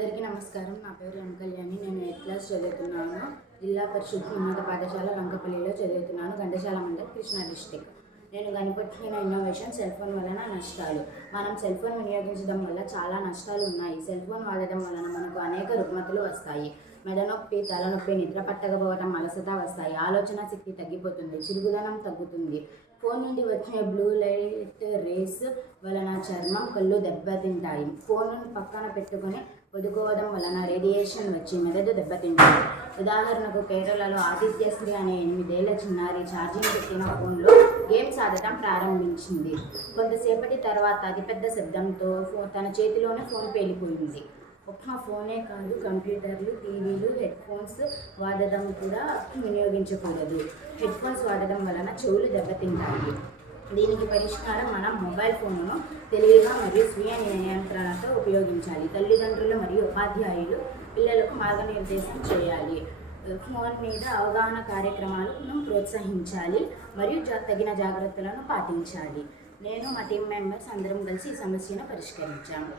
అందరికీ నమస్కారం. నా పేరు ఎం కళ్యాణి. నేను 8th క్లాస్ చదువుతున్నాను. జిల్లా పరిషత్ ఉన్నత పాఠశాల లంకపల్లిలో చదువుతున్నాను. ఘంటసాల మండలం, కృష్ణా డిస్ట్రిక్ట్. నేను కనిపెట్టిన ఇన్నోవేషన్ సెల్ ఫోన్ వలన నష్టాలు. మనం సెల్ ఫోన్ వినియోగించడం వల్ల చాలా నష్టాలు ఉన్నాయి. సెల్ ఫోన్ వాడడం వలన మనకు అనేక రుగ్మతలు వస్తాయి. మెడనొప్పి, తలనొప్పి, నిద్ర పట్టకపోవడం, అలసట వస్తాయి. ఆలోచన శక్తి తగ్గిపోతుంది, చురుకుదనం తగ్గుతుంది. ఫోన్ నుండి వచ్చే బ్లూ లైట్ రేస్ వలన చర్మం, కళ్ళు దెబ్బతింటాయి. ఫోన్ను పక్కన పెట్టుకొని పడుకోవడం వలన రేడియేషన్ వచ్చి మెదడు దెబ్బతింటుంది. ఉదాహరణకు, కేరళలో ఆదిత్యశ్రీ అనే 8 ఏళ్ల చిన్నారి ఛార్జింగ్ పెట్టిన ఫోన్లో గేమ్స్ ఆడటం ప్రారంభించింది. కొంతసేపటి తర్వాత అతిపెద్ద శబ్దంతో తన చేతిలోనే ఫోన్ పేలిపోయింది. ఒక్క ఫోనే కాదు, కంప్యూటర్లు, టీవీలు, హెడ్ ఫోన్స్ వాడడం కూడా వినియోగించకూడదు. హెడ్ ఫోన్స్ వాడడం వలన చెవులు దెబ్బతింటాయి. దీనికి పరిష్కారం, మనం మొబైల్ ఫోన్ను తెలివిగా మరియు స్వీయ నియంత్రణతో ఉపయోగించాలి. తల్లిదండ్రులు మరియు ఉపాధ్యాయులు పిల్లలకు మార్గనిర్దేశం చేయాలి. ఫోన్ మీద అవగాహన కార్యక్రమాలను ప్రోత్సహించాలి మరియు తగిన జాగ్రత్తలను పాటించాలి. నేను మా టీం మెంబర్స్ అందరం కలిసి ఈ సమస్యను పరిష్కరించాము.